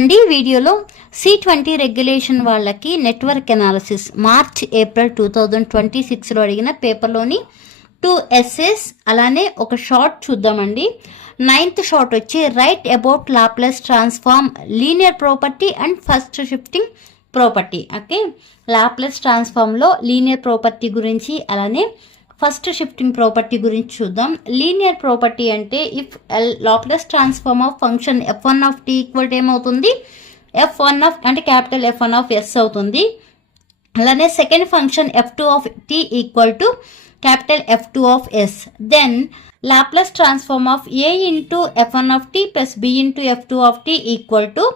అండి వీడియోలో C20 regulation వాళ్ళకి నెట్వర్క్ అనాలిసిస్ మార్చ్ ఏప్రిల్ 2026లో అడిగిన పేపర్లోని 2 ఎస్సేస్ అలానే ఒక షార్ట్ చూద్దామండి. 9th షార్ట్ వచ్చి write about Laplace transform linear property and first shifting property. Okay, Laplace ట్రాన్స్ఫార్మ్లో లీనియర్ ప్రాపర్టీ గురించి అలానే ఫస్ట్ షిఫ్టింగ్ ప్రాపర్టీ గురించి చూద్దాం. లీనియర్ ప్రాపర్టీ అంటే if Laplace transform of function f1 of t equal to ఏమవుతుంది, f1 of అంటే capital f1 of s అవుతుంది. అలానే second function f2 of t equal to capital f2 of s. Then Laplace transform of a into f1 of t plus b into f2 of t equal to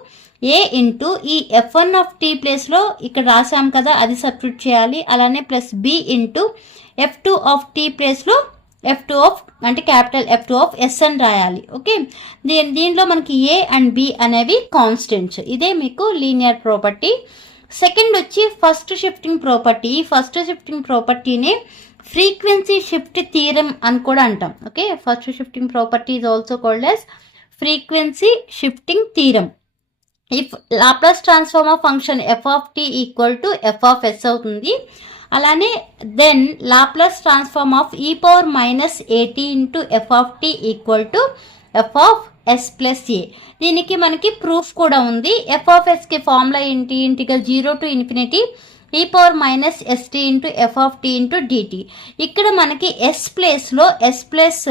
a into ఈ f1 of t ప్లేస్లో ఇక్కడ రాసాం కదా అది substitute చేయాలి. అలానే plus b into f2 of t ప్లేస్లో f2 of అంటే క్యాపిటల్ f2 ఆఫ్ s అని రాయాలి. ఓకే, దీనిలో మనకి a అండ్ b అనేవి కాన్స్టెంట్స్. ఇదే మీకు లీనియర్ ప్రాపర్టీ. సెకండ్ వచ్చి ఫస్ట్ షిఫ్టింగ్ ప్రాపర్టీ. ఫస్ట్ షిఫ్టింగ్ ప్రాపర్టీని ఫ్రీక్వెన్సీ షిఫ్ట్ థీరం అని కూడా అంటాం. Okay, first shifting property is also called as frequency shifting theorem. If Laplace transform of function f of t equal to f of s అవుతుంది. అలానే then Laplace transform of e power minus at into f of t equal to f of s plus a. దీనికి మనకి proof కూడా ఉంది. f of sకి formula ఏంటి, integral 0 to infinity e power minus st into f of t into dt. ఇక్కడ మనకి s ప్లేస్లో s plus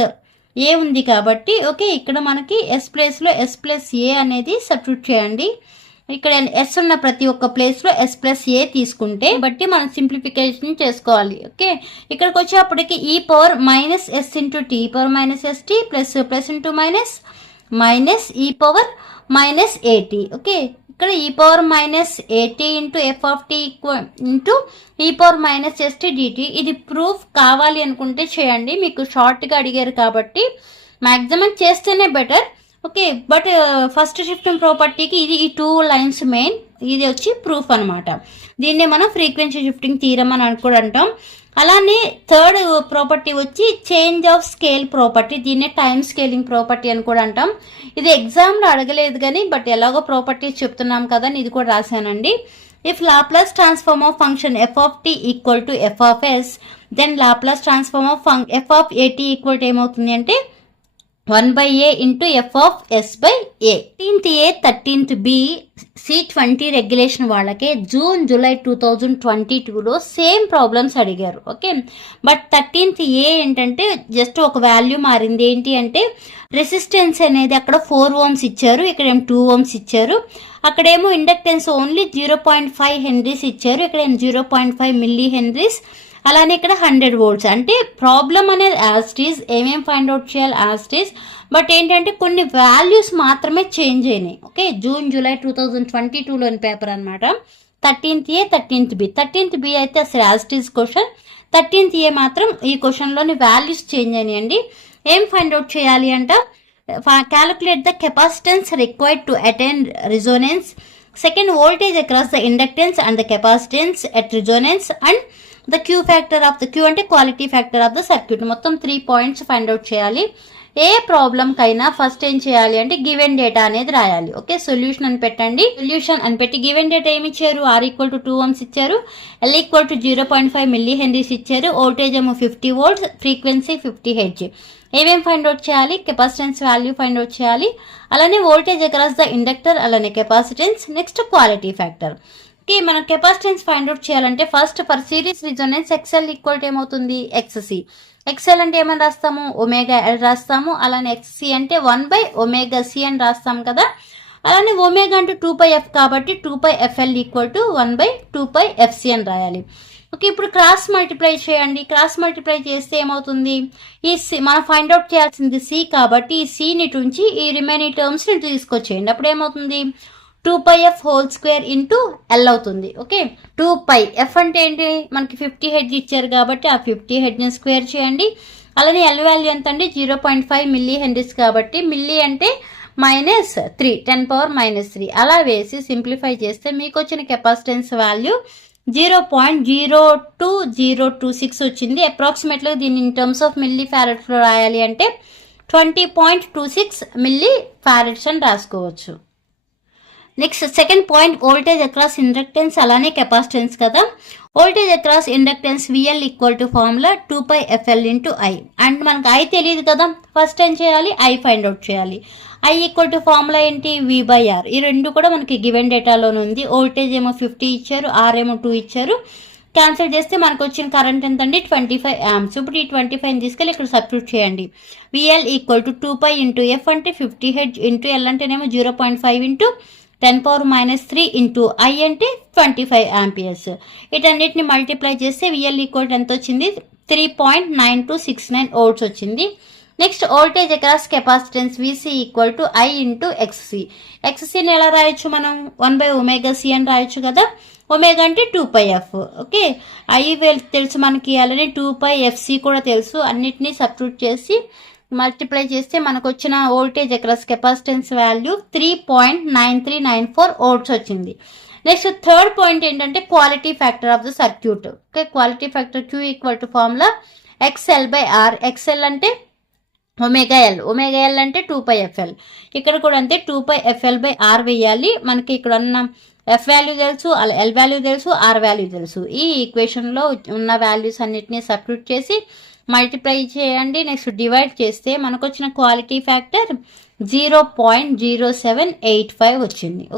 a ఉంది కాబట్టి ఓకే, ఇక్కడ మనకి s ప్లేస్లో s ప్లస్ a అనేది సబ్స్టిట్యూట్ చేయండి. ఇక్కడ s ఉన్న ప్రతి ఒక్క ప్లేస్లో s ప్లస్ ఏ తీసుకుంటే బట్టి మనం సింప్లిఫికేషన్ చేసుకోవాలి. ఓకే, ఇక్కడికి వచ్చేప్పటికి e power minus s into t power minus s t plus plus into minus minus e power minus a t. Okay, ఇక్కడ e power minus a t into f of t into e power minus s t d t. ఇది proof కావాలి అనుకుంటే చేయండి, మీకు షార్ట్గా అడిగారు కాబట్టి maximum చేస్తేనే better. Okay, but first shifting ప్రాపర్టీకి ఇది ఈ 2 లైన్స్ మెయిన్, ఇది వచ్చి ప్రూఫ్ అనమాట. దీన్నే మనం ఫ్రీక్వెన్సీ షిఫ్టింగ్ థీరం అని కూడా అంటాం. అలానే థర్డ్ ప్రాపర్టీ వచ్చి చేంజ్ ఆఫ్ స్కేల్ ప్రాపర్టీ. దీన్నే టైమ్ స్కేలింగ్ ప్రాపర్టీ అని కూడా అంటాం. ఇది ఎగ్జామ్లో అడగలేదు కానీ బట్ ఎలాగో ప్రాపర్టీస్ చెప్తున్నాం కదా అని ఇది కూడా రాశానండి. If Laplace transform of function f of t equal to f of s, then Laplace transform of f of at equal to ఏమవుతుంది అంటే 1/a into f of s by a. 13th a 13th b C20 regulation వాళ్ళకే June July 2022లో same problems అడిగారు. Okay, but 13th a ఏంటంటే just ఒక value మారింది. ఏంటి అంటే రెసిస్టెన్స్ అనేది అక్కడ 4 ohms ఇచ్చారు, ఇక్కడేమో 2 ohms ఇచ్చారు. అక్కడేమో ఇండక్టెన్స్ ఓన్లీ 0.5 హెన్రీస్ ఇచ్చారు, ఇక్కడేమో 0.5 మిల్లీ హెన్రీస్. అలానే ఇక్కడ 100 volts. అంటే ప్రాబ్లం అనేది యాస్టీస్, ఏమేమి ఫైండ్ అవుట్ చేయాలి యాస్టీస్, బట్ ఏంటంటే కొన్ని వాల్యూస్ మాత్రమే చేంజ్ అయినాయి. ఓకే, జూన్ జూలై 2022లోని పేపర్ అనమాట. 13th a 13th b. 13th b అయితే అసలు యాస్టీస్ క్వశ్చన్, 13th a మాత్రం ఈ క్వశ్చన్లోని వాల్యూస్ చేంజ్ అయినాయండి. ఏం ఫైండ్ అవుట్ చేయాలి అంట, calculate the capacitance required to attend resonance, second voltage across the inductance and the capacitance at resonance, and the Q factor of the Q అంటే quality factor of the circuit. మొత్తం 3 points find out చేయాలి. ఏ ప్రాబ్లంకైనా first ఏం చేయాలి అంటే given data అనేది రాయాలి. Okay, solution అని పెట్టండి. సొల్యూషన్ అని పెట్టి గివెన్ డేటా ఏమి ఇచ్చారు, R ఈక్వల్ టు 2 ohms ఇచ్చారు, L equal to 0.5 milli Henry's ఇచ్చారు, వోల్టేజ్ ఏమో 50 volts, ఫ్రీక్వెన్సీ 50 Hz. ఏమేమి ఫైండ్ అవుట్ చేయాలి, కెపాసిటెన్స్ వాల్యూ ఫైండ్ అవుట్ చేయాలి, అలానే వోల్టేజ్ అక్రాస్ ద ఇండక్టర్, అలానే capacitance, next quality factor. Okay, మనం కెపాసిటెన్స్ ఫైండ్ అవుట్ చేయాలంటే first for series resonance XL equal to ఏమవుతుంది XC. XL అంటే ఏమని రాస్తాము, ఒమేగా L రాస్తాము. అలానే XC అంటే 1/ωc అని రాస్తాం కదా. అలానే ఒమేగా అంటే 2πf కాబట్టి 2πfL ఈక్వల్ టు 1/2πfc అని రాయాలి. ఓకే, ఇప్పుడు క్రాస్ మల్టిప్లై చేయండి. క్రాస్ మల్టిప్లై చేస్తే ఏమవుతుంది, ఈ మనం ఫైండ్ అవుట్ చేయాల్సింది C కాబట్టి ఈ Cని ఉంచి ఈ రిమైనింగ్ టర్మ్స్ని తీసుకొచ్చేయండి. అప్పుడు ఏమవుతుంది 2πf whole square into L అవుతుంది. ఓకే, 2πf అంటే ఏంటి, మనకి 50 Hz ఇచ్చారు కాబట్టి ఆ 50 Hzని స్క్వేర్ చేయండి. అలానే L వాల్యూ ఎంత అండి 0.5 మిల్లీ హెన్రీస్ కాబట్టి మిల్లీ అంటే -3 10⁻³ అలా వేసి సింప్లిఫై చేస్తే మీకు వచ్చిన కెపాసిటెన్స్ వాల్యూ 0.02026 వచ్చింది. అప్రాక్సిమేట్గా దీన్ని ఇన్ టర్మ్స్ ఆఫ్ మిల్లీ ఫారెడ్స్లో రాయాలి అంటే 20.26 మిల్లీ ఫారెడ్స్ అని రాసుకోవచ్చు. Next second point voltage across inductance అలానే కెపాసిటెన్స్ కదా. Voltage across inductance VL equal to formula 2πfl into I. And మనకు ఐ తెలియదు కదా, ఫస్ట్ ఏం చేయాలి, ఐ ఫైండ్ అవుట్ చేయాలి. ఐ ఈక్వల్ టు ఫార్ములా ఏంటి, V/R. ఈ రెండు కూడా మనకి గివెన్ డేటాలోనే ఉంది. వోల్టేజ్ ఏమో 50 ఇచ్చారు, ఆర్ ఏమో 2 ఇచ్చారు. క్యాన్సిల్ చేస్తే మనకు వచ్చిన కరెంట్ ఎంత అండి, 25 amps. ఇప్పుడు ఈ 25 తీసుకెళ్ళి ఇక్కడ సబ్స్టిట్యూట్ చేయండి. VL equal to 2π into F అంటే 50 హెడ్జ్ ఇంటూ ఎల్ అంటేనేమో 0.5 ఇంటూ 10⁻³ ఇంటూ ఐ అంటే 25 amperes. వీటన్నిటిని మల్టిప్లై చేస్తే విఎల్ ఈక్వల్ ఎంత వచ్చింది, 3.9269 volts వచ్చింది. Next voltage across capacitance VC equal to I into XC. ఎక్స్సిని ఎలా రాయొచ్చు మనం, 1/ωc అని రాయొచ్చు కదా. ఒమేగా అంటే 2πf. ఓకే, ఐ తెలుసు మనకి, అలానే 2πfc కూడా తెలుసు. అన్నిటినీ సబ్స్టిట్యూట్ చేసి మల్టిప్లై చేస్తే మనకు వచ్చిన voltage across capacitance value 3.9394 volts వచ్చింది. నెక్స్ట్ థర్డ్ పాయింట్ ఏంటంటే quality factor of the circuit. Okay, quality factor Q equal to formula XL/R. XL అంటే ఒమేగా ఎల్ అంటే 2πfl. ఇక్కడ కూడా అంతే, 2πfl/R వేయాలి. మనకి ఇక్కడ ఉన్న ఎఫ్ వాల్యూ తెలుసు, ఎల్ వాల్యూ తెలుసు, ఆర్ వాల్యూ తెలుసు. ఈ ఈక్వేషన్లో ఉన్న వాల్యూస్ అన్నిటినీ సబ్స్టిట్యూట్ చేసి మల్టిప్లై చేయండి. నెక్స్ట్ డివైడ్ చేస్తే మనకు వచ్చిన క్వాలిటీ ఫ్యాక్టర్ 0.0785 వచ్చింది. ఓకే.